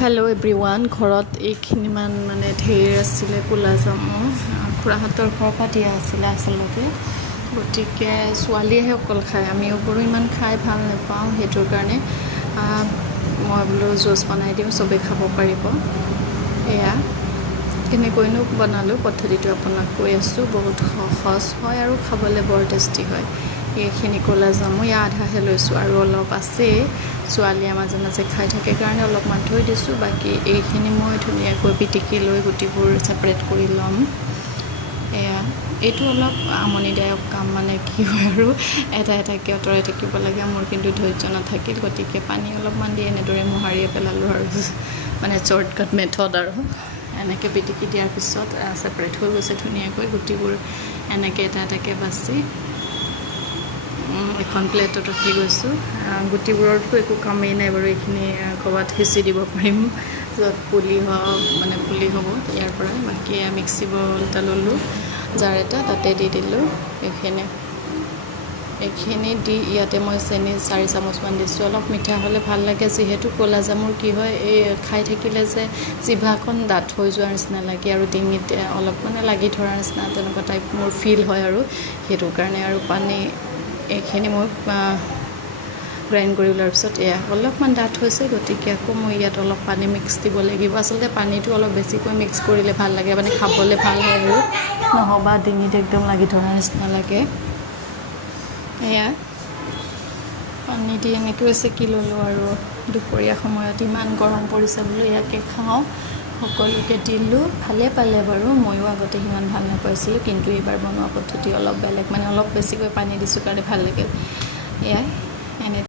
hello' everyone ঘৰত এইখিনিমান মানে ঢেৰ আছিলে ক'লা জামু খুৰাহঁতৰ ঘৰৰ পৰা দিয়া আছিলে আচলতে গতিকে ছোৱালীয়েহে অকল খায় আমিও বোলো ইমান খাই ভাল নাপাওঁ সেইটোৰ কাৰণে মই বোলো জুচ বনাই দিওঁ চবেই খাব পাৰিব এয়া কেনেকৈনো বনালোঁ পদ্ধতিটো আপোনাক কৈ আছোঁ বহুত সহজ হয় আৰু খাবলৈ বৰ টেষ্টি হয় এইখিনি ক'লা জামু ইয়াৰ আধাহে লৈছোঁ আৰু অলপ আছেই ছোৱালীয়ে মাজে মাজে খাই থাকে কাৰণে অলপমান থৈ দিছোঁ বাকী এইখিনি মই ধুনীয়াকৈ পিটিকি লৈ গুটিবোৰ ছেপাৰেট কৰি ল'ম এয়া এইটো অলপ আমনিদায়ক কাম মানে কি হয় আৰু এটা এটাকৈ আঁতৰাই থাকিব লাগে মোৰ কিন্তু ধৈৰ্য নাথাকিল গতিকে পানী অলপমান দি এনেদৰে মোহাৰিয়ে পেলালোঁ আৰু মানে শ্বৰ্টকাট মেথড আৰু এনেকৈ পিটিকি দিয়াৰ পিছত ছেপাৰেট হৈ গৈছে ধুনীয়াকৈ গুটিবোৰ এনেকৈ এটা এটাকৈ বাছি এখন প্লেটত ৰাখি গৈছোঁ গুটিবোৰতো একো কামেই নাই বাৰু এইখিনি ক'ৰবাত সিঁচি দিব পাৰিম য'ত পুলি হওক মানে পুলি হ'ব ইয়াৰ পৰাই বাকী মিক্সি বল এটা ল'লোঁ জাৰ এটা তাতে দি দিলোঁ এইখিনি দি ইয়াতে মই চেনি 4 চামুচমান দিছোঁ অলপ মিঠা হ'লে ভাল লাগে যিহেতু ক'লা জামুৰ কি হয় এই খাই থাকিলে যে জিভাখন ডাঠ হৈ যোৱাৰ নিচিনা লাগে আৰু ডিঙিত অলপ মানে লাগি ধৰাৰ নিচিনা তেনেকুৱা টাইপ মোৰ ফিল হয় আৰু সেইটো কাৰণে আৰু পানী এইখিনি মই গ্ৰাইণ্ড কৰি লোৱাৰ পিছত এয়া অলপমান ডাঠ হৈছে গতিকে আকৌ মই ইয়াত অলপ পানী মিক্স দিব লাগিব আচলতে পানীটো অলপ বেছিকৈ মিক্স কৰিলে ভাল লাগে মানে খাবলৈ ভাল হয় আৰু নহ'বা ডিঙিত একদম লাগি ধৰাৰ নিচিনা লাগে এয়া পানী দি এনেকৈ চেকি ল'লোঁ আৰু দুপৰীয়া সময়ত ইমান গৰম পৰিছে বোলো ইয়াকে খাওঁ সকলোকে দিলোঁ ভালে পালে বাৰু ময়ো আগতে সিমান ভাল নাপাইছিলোঁ কিন্তু এইবাৰ বনোৱা পদ্ধতি অলপ বেলেগ মানে অলপ বেছিকৈ পানী দিছোঁ কাৰণে ভাল লাগিল এয়াই এনে